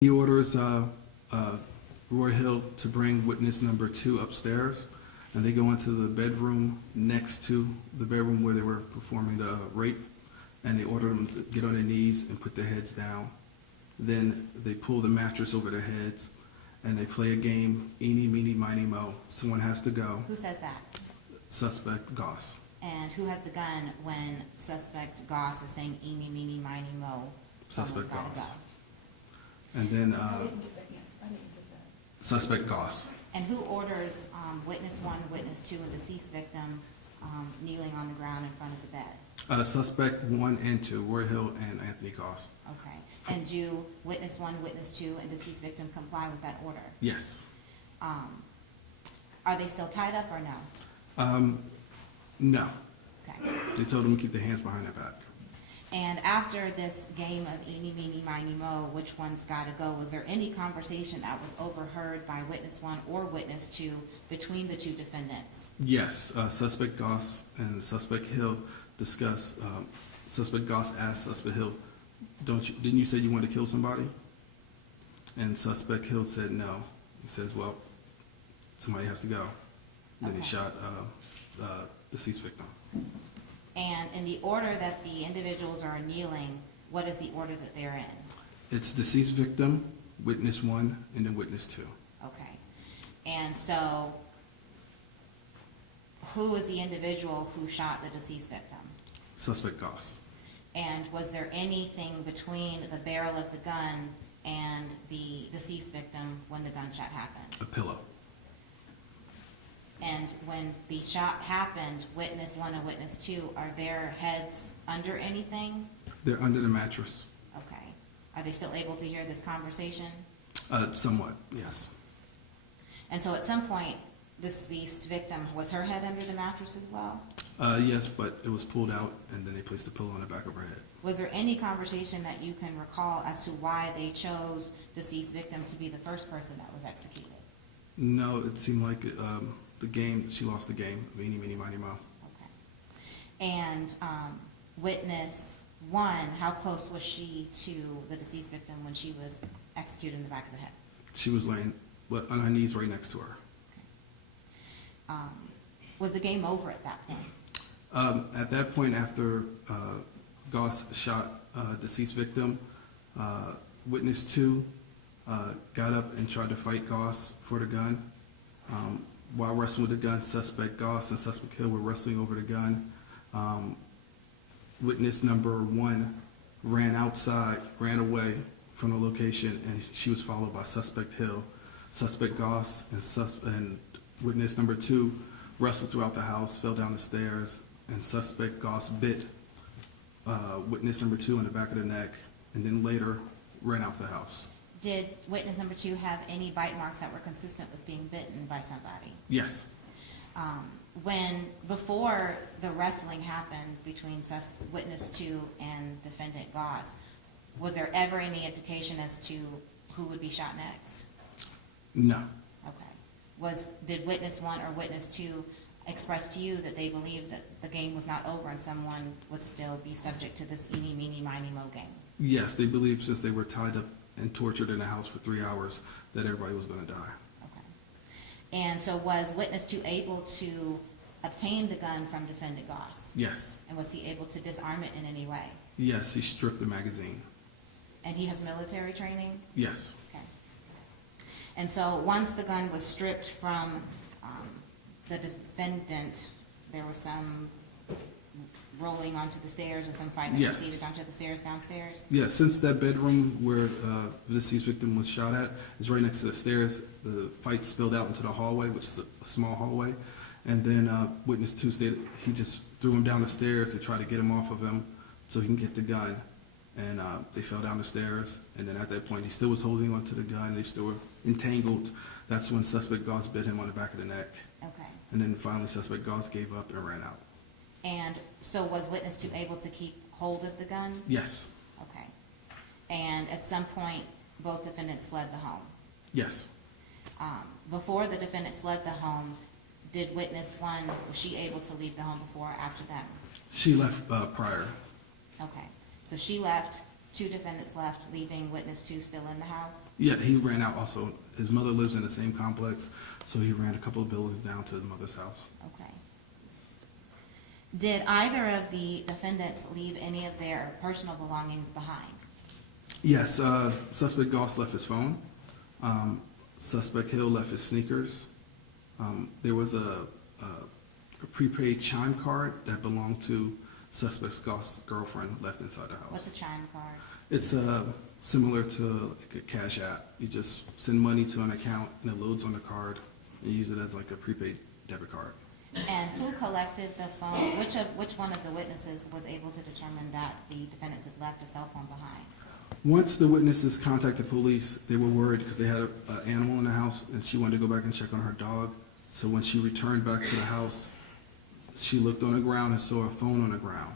He orders Roy Hill to bring witness number 2 upstairs, and they go into the bedroom next to the bedroom where they were performing the rape, and they order them to get on their knees and put their heads down. Then they pull the mattress over their heads, and they play a game, eenie, meenie, miny, mo. Someone has to go. Who says that? Suspect Goss. And who has the gun when suspect Goss is saying eenie, meenie, miny, mo? Suspect Someone's gotta Goss. go. And then I didn't get that yet. I didn't get that. suspect Goss. And who orders witness 1, witness 2, and deceased victim kneeling on the ground in front of the bed? Suspect 1 and 2, Roy Hill and Anthony Goss. Okay. And do witness 1, witness 2, and deceased victim comply with that order? Yes. Are they still tied up or no? No. Okay. They told them to keep their hands behind their back. And after this game of eenie, meenie, miny, mo, which one's gotta go, was there any conversation that was overheard by witness 1 or witness 2 between the two defendants? Yes, suspect Goss and suspect Hill discuss. Suspect Goss asked suspect Hill, didn't you say you wanted to kill somebody? And suspect Hill said no. He says, well, somebody has to go. Then he Okay. shot deceased victim. And in the order that the individuals are kneeling, what is the order that they're in? It's deceased victim, witness 1, and then witness 2. Okay. And so, who is the individual who shot the deceased victim? Suspect Goss. And was there anything between the barrel of the gun and the deceased victim when the gunshot happened? A pillow. And when the shot happened, witness 1 and witness 2, are their heads under anything? They're under the mattress. Okay. Are they still able to hear this conversation? Somewhat, yes. And so at some point, deceased victim, was her head under the mattress as well? Yes, but it was pulled out, and then they placed a pillow on the back of her head. Was there any conversation that you can recall as to why they chose deceased victim to be the first person that was executed? No, it seemed like the game, she lost the game, eenie, meenie, miny, mo. Okay. And witness 1, how close was she to the deceased victim when she was executed in the back of the head? She was laying on her knees right next to her. Was the game over at that point? At that point, after Goss shot deceased victim, witness 2 got up and tried to fight Goss for the gun. While wrestling with the gun, suspect Goss and suspect Hill were wrestling over the gun. Witness number 1 ran outside, ran away from the location, and she was followed by suspect Hill. Suspect Goss and witness number 2 wrestled throughout the house, fell down the stairs, and suspect Goss bit witness number 2 in the back of the neck, and then later ran out the house. Did witness number 2 have any bite marks that were consistent with being bitten by somebody? Yes. Before the wrestling happened between witness 2 and defendant Goss, was there ever any indication as to who would be shot next? No. Okay. Did witness 1 or witness 2 express to you that they believed that the game was not over and someone would still be subject to this eenie, meenie, miny, mo game? Yes, they believed since they were tied up and tortured in the house for 3 hours that everybody was going to die. Okay. And so was witness 2 able to obtain the gun from defendant Goss? Yes. And was he able to disarm it in any way? Yes, he stripped the magazine. And he has military training? Yes. Okay. And so once the gun was stripped from the defendant, there was some rolling onto the stairs and some fight that Yes. proceeded onto the stairs downstairs? Yes, since that bedroom where the deceased victim was shot at is right next to the stairs, the fight spilled out into the hallway, which is a small hallway. And then witness 2 stated he just threw him down the stairs to try to get him off of him so he can get the gun. And they fell down the stairs. And then at that point, he still was holding onto the gun. They still were entangled. That's when suspect Goss bit him on the back of the neck. Okay. And then finally, suspect Goss gave up and ran out. And so was witness 2 able to keep hold of the gun? Yes. Okay. And at some point, both defendants fled the home? Yes. Before the defendants fled the home, did witness 1, was she able to leave the home before or after them? She left prior. Okay. So she left two defendants left, leaving witness 2 still in the house? Yeah, he ran out also. His mother lives in the same complex, so he ran a couple of buildings down to his mother's house. Okay. Did either of the defendants leave any of their personal belongings behind? Yes, suspect Goss left his phone. Suspect Hill left his sneakers. There was a prepaid chime card that belonged to suspect Goss' girlfriend left inside the house. What's a chime card? It's similar to like a cash app. You just send money to an account and it loads on the card and you use it as like a prepaid debit card. And who collected the phone? Which one of the witnesses was able to determine that the defendants had left a cell phone behind? Once the witnesses contacted police, they were worried because they had an animal in the house and she wanted to go back and check on her dog. So when she returned back to the house, she looked on the ground and saw a phone on the ground,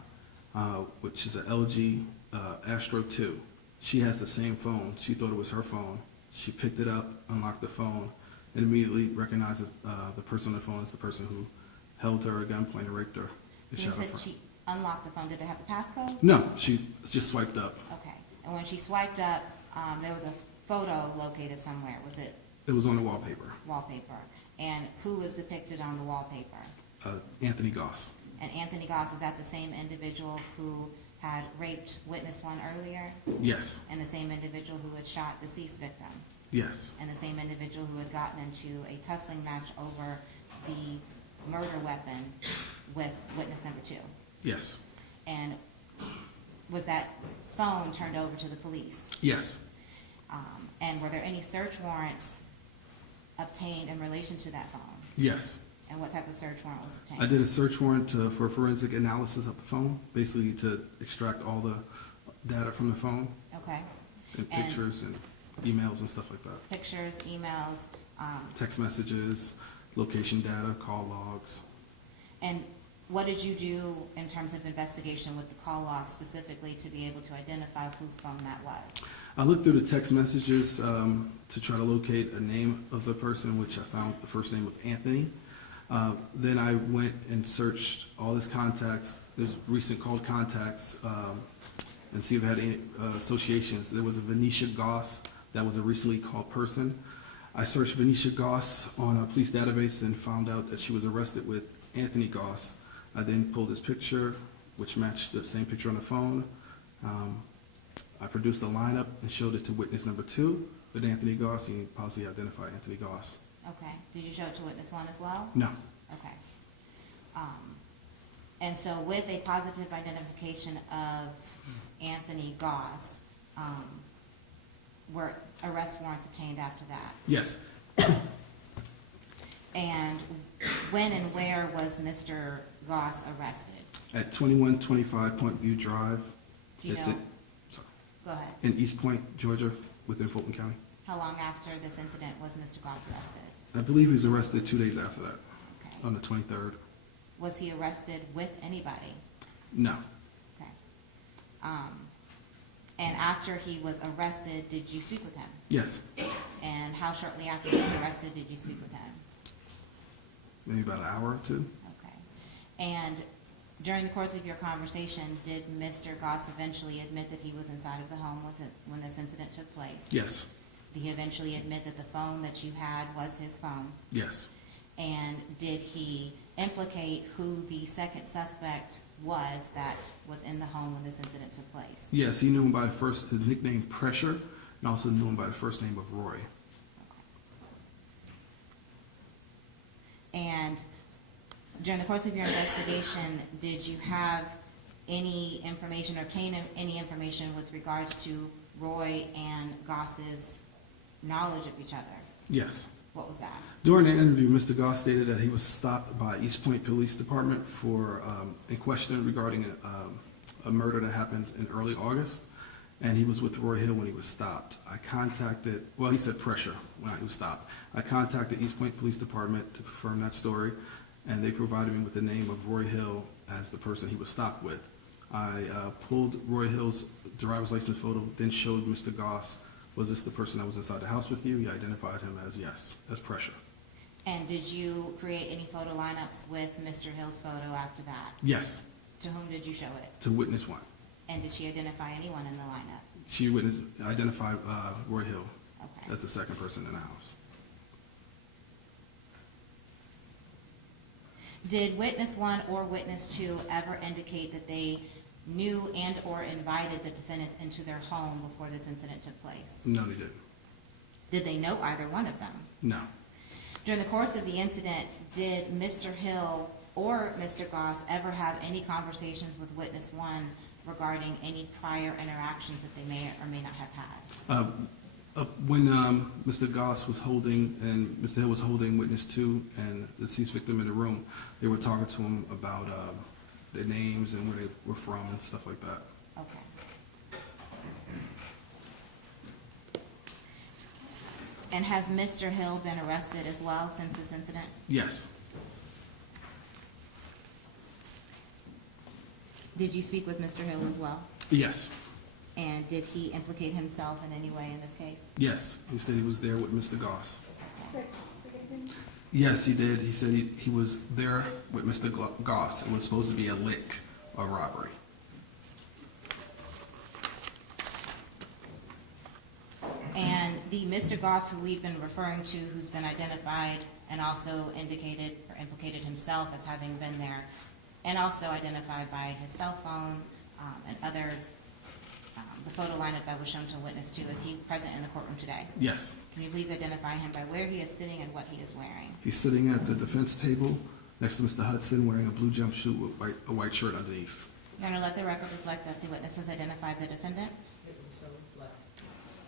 which is an LG Astro 2. She has the same phone. She thought it was her phone. She picked it up, unlocked the phone, and immediately recognizes the person on the phone as the person who held her at gunpoint and raped her. and You shot her said friend. she unlocked the phone. Did it have a passcode? No, she just swiped up. Okay. And when she swiped up, there was a photo located somewhere. Was it It was on the wallpaper. wallpaper? And who was depicted on the wallpaper? Anthony Goss. And Anthony Goss, is that the same individual who had raped witness 1 earlier? Yes, And the same individual who had shot deceased victim? yes, And the same individual who had gotten into a tussling match over the murder weapon with witness number 2? yes, And was that phone turned over to the police? yes. And were there any search warrants obtained in relation to that phone? Yes. And what type of search warrant was obtained? I did a search warrant for forensic analysis of the phone, basically to extract all the data from the phone, Okay. and And- pictures and emails and stuff like that. Pictures, emails, Text messages, location data, call logs. and what did you do in terms of investigation with the call log specifically to be able to identify whose phone that was? I looked through the text messages to try to locate a name of the person, which I found the first name of Anthony. Then I went and searched all his contacts, his recent called contacts, and see if I had any associations. There was a Venetia Goss that was a recently called person. I searched Venetia Goss on a police database and found out that she was arrested with Anthony Goss. I then pulled his picture, which matched the same picture on the phone. I produced a lineup and showed it to witness number 2 with Anthony Goss, and he positively identified Anthony Goss. Okay. Did you show it to witness 1 as well? No, Okay. And so with a positive identification of Anthony Goss, were arrest warrants obtained after that? yes, And when and where was Mr. Goss arrested? at 2125 Point View Drive. Do you It's know? in- sorry, Go ahead. in East Point, Georgia, within Fulton County. How long after this incident was Mr. Goss arrested? I believe he was arrested 2 days after that, Okay. on the 23rd. Was he arrested with anybody? No, Okay. And after he was arrested, did you speak with him? yes, And how shortly after he was arrested did you speak with him? maybe about an hour or 2. Okay. And during the course of your conversation, did Mr. Goss eventually admit that he was inside of the home when this incident took place? Yes, Did he eventually admit that the phone that you had was his phone? yes, And did he implicate who the second suspect was that was in the home when this incident took place? yes. He knew him by his nickname Pressure, and also knew him by the first name of Roy. And during the course of your investigation, did you have any information, or obtain any information with regards to Roy and Goss's knowledge of each other? Yes. What was that? During the interview, Mr. Goss stated that he was stopped by East Point Police Department for a question regarding a murder that happened in early August, and he was with Roy Hill when he was stopped. He said Pressure when he was stopped. I contacted East Point Police Department to confirm that story, and they provided me with the name of Roy Hill as the person he was stopped with. I pulled Roy Hill's driver's license photo, then showed Mr. Goss, was this the person that was inside the house with you? He identified him as yes, as Pressure. And did you create any photo lineups with Mr. Hill's photo after that? Yes, To whom did you show it? to witness 1. And did she identify anyone in the lineup? She witnessed, identified Roy Hill Okay. as the second person in the house. Did witness 1 or witness 2 ever indicate that they knew and or invited the defendants into their home before this incident took place? No, they didn't. Did they know either one of them? No. During the course of the incident, did Mr. Hill or Mr. Goss ever have any conversations with witness 1 regarding any prior interactions that they may or may not have had? When Mr. Goss was holding and Mr. Hill was holding witness 2 and the deceased victim in the room, they were talking to him about their names and where they were from and stuff like that. Okay. And has Mr. Hill been arrested as well since this incident? Yes. Did you speak with Mr. Hill as well? Yes. And did he implicate himself in any way in this case? Yes. He said he was there with Mr. Goss. Say again? Yes, he did. He said he was there with Mr. Goss. It was supposed to be a lick, a robbery. And the Mr. Goss who we've been referring to, who's been identified and also indicated or implicated himself as having been there, and also identified by his cell phone and other, the photo lineup that was shown to witness 2, is he present in the courtroom today? Yes. Can you please identify him by where he is sitting and what he is wearing? He's sitting at the defense table next to Mr. Hudson wearing a blue jumpsuit with a white shirt underneath. Your Honor, let the record reflect that the witness has identified the defendant.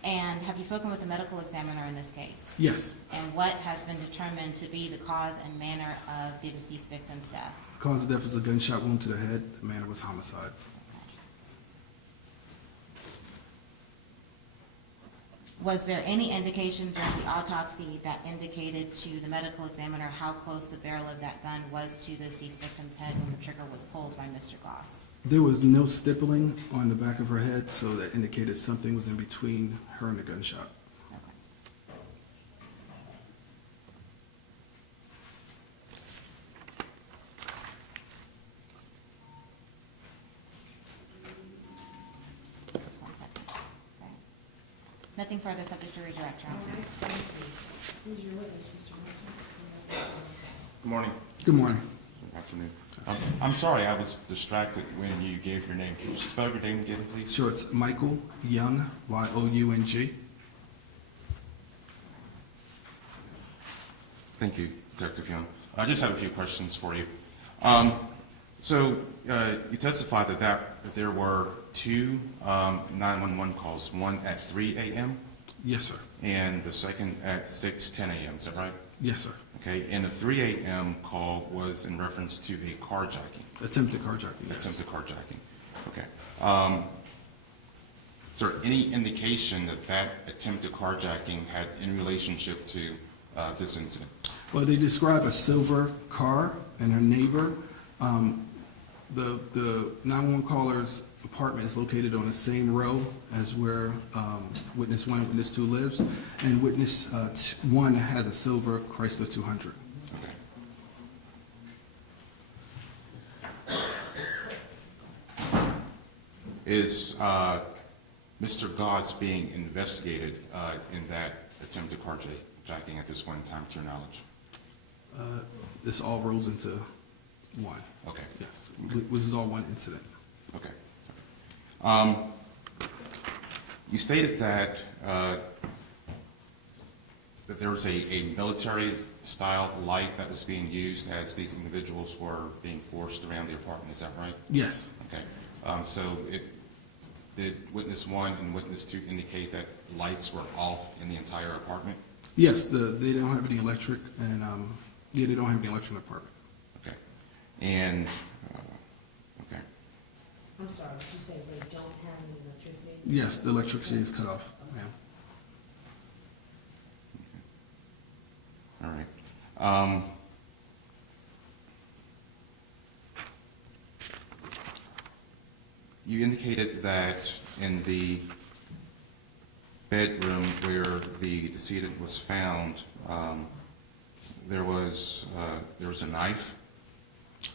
And have you spoken with the medical examiner in this case? Yes. And what has been determined to be the cause and manner of the deceased victim's death? The cause of death was a gunshot wound to the head. The manner was homicide. Was there any indication during the autopsy that indicated to the medical examiner how close the barrel of that gun was to the deceased victim's head when the trigger was pulled by Mr. Goss? There was no stippling on the back of her head, so that indicated something was in between her and the gunshot. Okay. Just 1 second. Okay. Nothing further, subject to redirect, Your Honor. Who's your witness, Mr. Wilson? Good morning. Good morning. Good afternoon. I'm sorry, I was distracted when you gave your name. Can you spell your name again, please? Sure, it's Michael Young, Y-O-U-N-G. Thank you, Detective Young. I just have a few questions for you. You testified that there were 2 911 calls, one at 3 a.m. Yes, sir. and the second at 6:10 a.m. Is that right? Yes, sir. Okay, and the 3 a.m. call was in reference to a carjacking, Attempted carjacking, yes. attempted carjacking. Okay. Is there any indication that that attempted carjacking had any relationship to this incident? Well, they describe a silver car and her neighbor. The 911 caller's apartment is located on the same row as where witness 1 and witness 2 lives, and witness 1 has a silver Chrysler 200. Okay. Is Mr. Goss being investigated in that attempted carjacking at this point in time, to your knowledge? This all rolls into one. Okay. Yes. This is all one incident. Okay. You stated that that there was a military-style light that was being used as these individuals were being forced around the apartment. Is that right? Yes. Okay. Did witness 1 and witness 2 indicate that lights were off in the entire apartment? Yes, they don't have any electric, and yeah, they don't have any electric in the apartment. Okay. And okay. I'm sorry, did you say they don't have any electricity? Yes, the electricity is cut off, ma'am. All right. You indicated that in the bedroom where the decedent was found, there was a knife,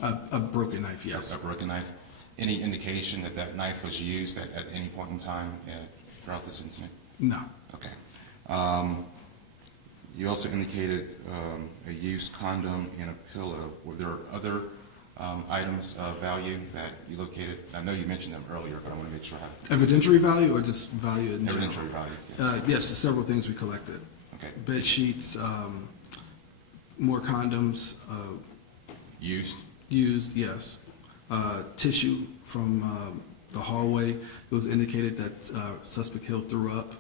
A broken knife, yes. a broken knife. Any indication that that knife was used at any point in time throughout this incident? No. Okay. You also indicated a used condom and a pillow. Were there other items of value that you located? I know you mentioned them earlier, but I want to make sure I have Evidentiary value or just value in general? evidentiary value. Yes. Yes, several things we collected. Okay. Bed sheets, more condoms, Used? used, yes. Tissue from the hallway. It was indicated that suspect Hill threw up.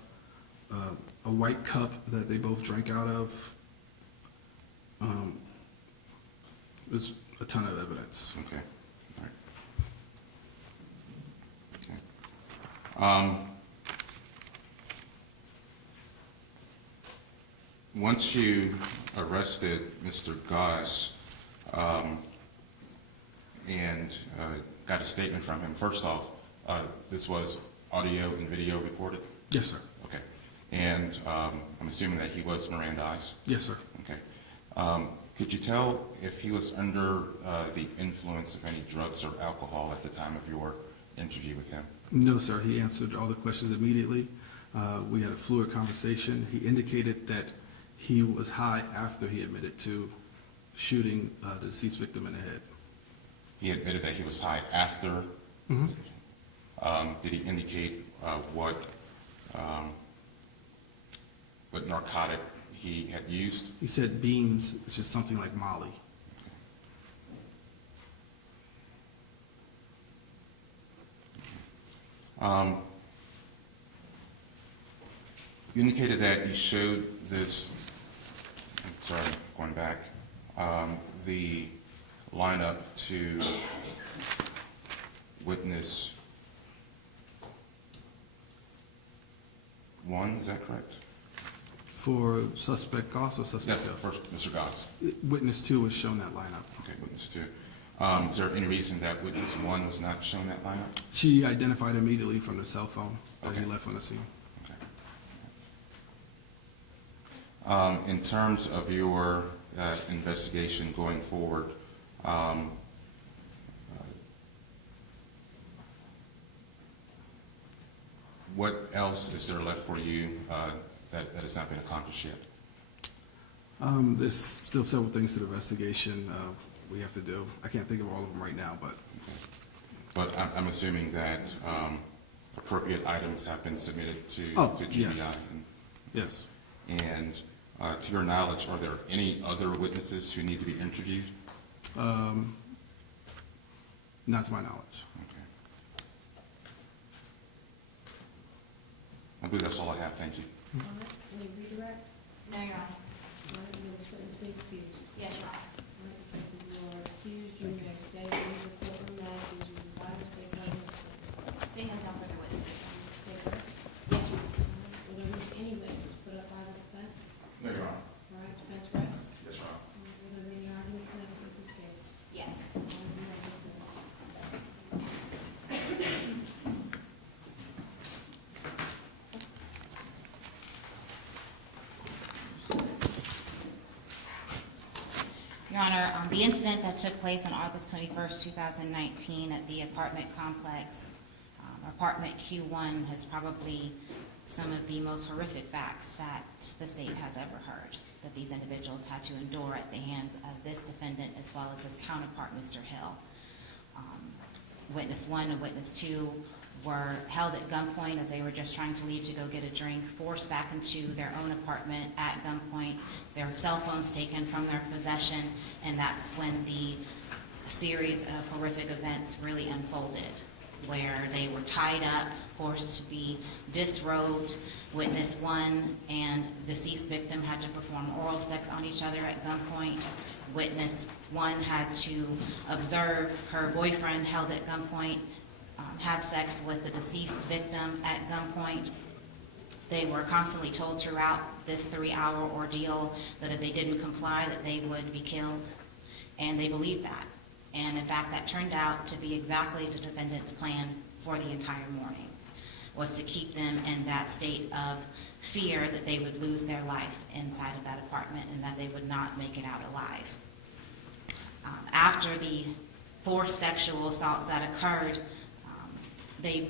A white cup that they both drank out of. There's a ton of evidence. Okay. All right. Okay. Once you arrested Mr. Goss and got a statement from him, first off, this was audio and video recorded? Yes, sir. Okay. And I'm assuming that he was Mirandized? Yes, sir. Okay. Could you tell if he was under the influence of any drugs or alcohol at the time of your interview with him? No, sir. He answered all the questions immediately. We had a fluid conversation. He indicated that he was high after he admitted to shooting the deceased victim in the head. He admitted that he was high after. Mhm. Did he indicate what narcotic he had used? He said beans, which is something like Molly. You indicated that you showed this, I'm sorry, going back, the lineup to witness one, is that correct? For suspect Goss or suspect Yes, Hill? first, Mr. Goss. Witness 2 was shown that lineup. Okay, witness two. Is there any reason that witness one was not shown that lineup? She identified immediately from the cell phone that he Okay. left on the scene. Okay. In terms of your investigation going forward, what else is there left for you that has not been accomplished yet? There's still several things to the investigation we have to do. I can't think of all of them right now, but But I'm assuming that appropriate items have been submitted to yes. GBI. yes. And to your knowledge, are there any other witnesses who need to be interviewed? Not to my knowledge. Okay. I believe that's all I have. Thank you. All right, any redirect? No, Your Honor. All right, will this witness be excused? Yes, Your Honor. All right, so if you are excused, you may stay in the courtroom as you desire to stay present. Seeing as no further witnesses. Stay present. Yes, Your Honor. Will there be any witnesses put up by the defense? No, Your Honor. All right, defense rests. Yes, Your Honor. Will there be any argument connected with this case? Yes. All right, you may go forward. Your Honor, the incident that took place on August 21st, 2019 at the apartment complex, apartment Q1, has probably some of the most horrific facts that the state has ever heard, that these individuals had to endure at the hands of this defendant as well as his counterpart, Mr. Hill. Witness 1 and Witness 2 were held at gunpoint as they were just trying to leave to go get a drink, forced back into their own apartment at gunpoint, their cell phones taken from their possession, and that's when the series of horrific events really unfolded, where they were tied up, forced to be disrobed. Witness 1 and deceased victim had to perform oral sex on each other at gunpoint. Witness 1 had to observe her boyfriend held at gunpoint, have sex with the deceased victim at gunpoint. They were constantly told throughout this 3-hour ordeal that if they didn't comply, that they would be killed, and they believed that. And in fact, that turned out to be exactly the defendant's plan for the entire morning, was to keep them in that state of fear that they would lose their life inside of that apartment and that they would not make it out alive. After the forced sexual assaults that occurred, they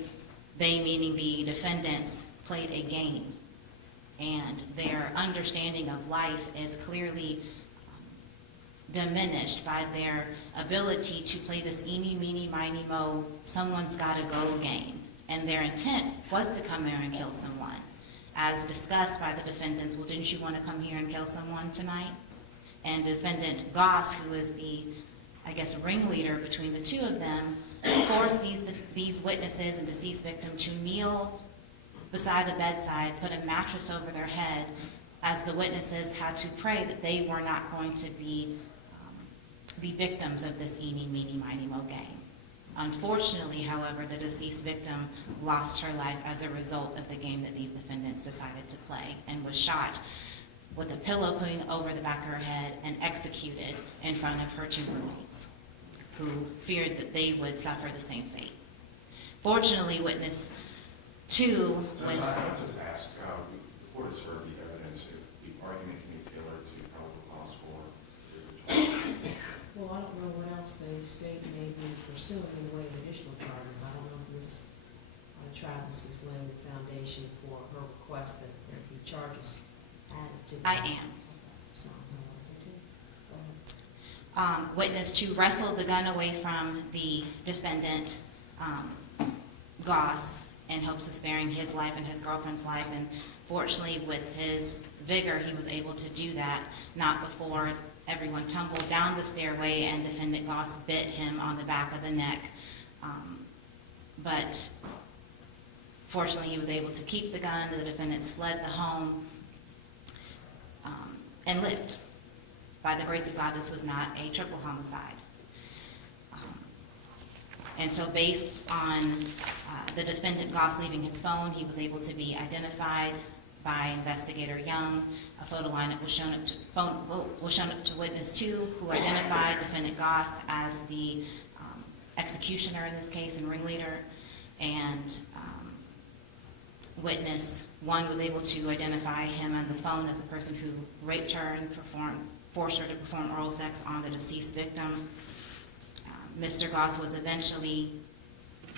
meaning the defendants, played a game, and their understanding of life is clearly diminished by their ability to play this eenie, meenie, miny, mo, someone's gotta go game. And their intent was to come there and kill someone. As discussed by the defendants, well, didn't you want to come here and kill someone tonight? And defendant Goss, who is the, I guess, ringleader between the two of them, forced these witnesses and deceased victim to kneel beside the bedside, put a mattress over their head, as the witnesses had to pray that they were not going to be the victims of this eenie, meenie, miny, mo game. Unfortunately, however, the deceased victim lost her life as a result of the game that these defendants decided to play, and was shot with a pillow put over the back of her head and executed in front of her two roommates, who feared that they would suffer the same fate. Fortunately, witness 2 Judge, was... I would just ask, the court has heard the evidence, if the argument can be tailored to probable cause for the charge. Well, I don't know what else the state may be pursuing in the way of additional charges. I don't know if Ms. Travis is laying the foundation for her request that there be charges added to this. I am. So, go ahead. Witness 2 wrestled the gun away from the defendant, Goss, in hopes of sparing his life and his girlfriend's life, and fortunately, with his vigor, he was able to do that, not before everyone tumbled down the stairway and defendant Goss bit him on the back of the neck. But fortunately, he was able to keep the gun. The defendants fled the home and lived. By the grace of God, this was not a triple homicide. And so based on the defendant Goss leaving his phone, he was able to be identified by Investigator Young. A photo lineup was shown up to witness 2, who identified defendant Goss as the executioner in this case and ringleader. And witness 1 was able to identify him on the phone as the person who raped her and forced her to perform oral sex on the deceased victim. Mr. Goss was eventually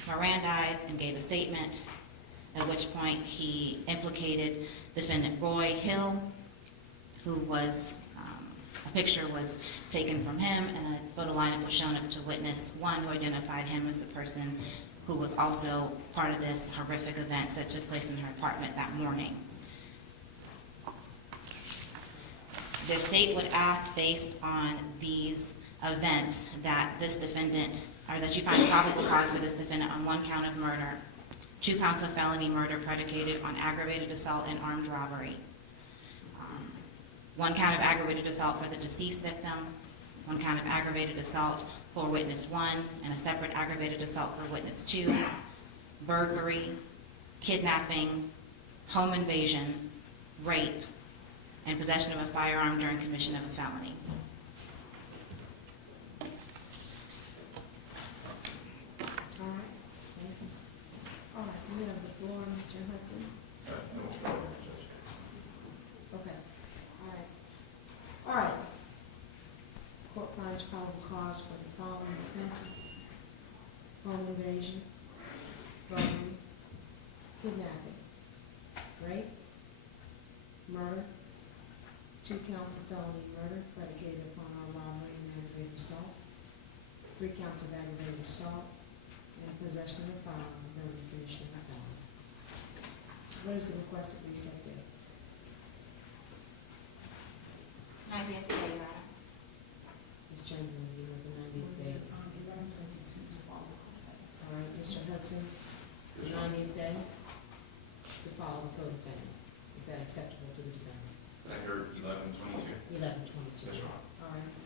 Mirandized and gave a statement, at which point he implicated defendant Roy Hill, who was, a picture was taken from him, and a photo lineup was shown up to witness 1, who identified him as the person who was also part of this horrific events that took place in her apartment that morning. The state would ask, based on these events, that this defendant, or that you find probable cause for this defendant on 1 count of murder, 2 counts of felony murder predicated on aggravated assault and armed robbery, 1 count of aggravated assault for the deceased victim, 1 count of aggravated assault for witness 1, and a separate aggravated assault for witness 2, burglary, kidnapping, home invasion, rape, and possession of a firearm during commission of a felony. All right, thank you. All right, you have the floor, Mr. Hudson. Okay, all right. All right. Court finds probable cause for the following offenses: home invasion, burglary, kidnapping, rape, murder, 2 counts of felony murder predicated upon armed robbery and aggravated assault, 3 counts of aggravated assault, and possession of a firearm during the commission of a felony. What is the requested reset date? 90th day, Your Honor. Ms. Chamberlain, you have the 90th day. All right, Mr. Hudson, the 90th day to follow the code of defendant. Is that acceptable to the defense? I heard 11:22. 11/22. That's right. All right.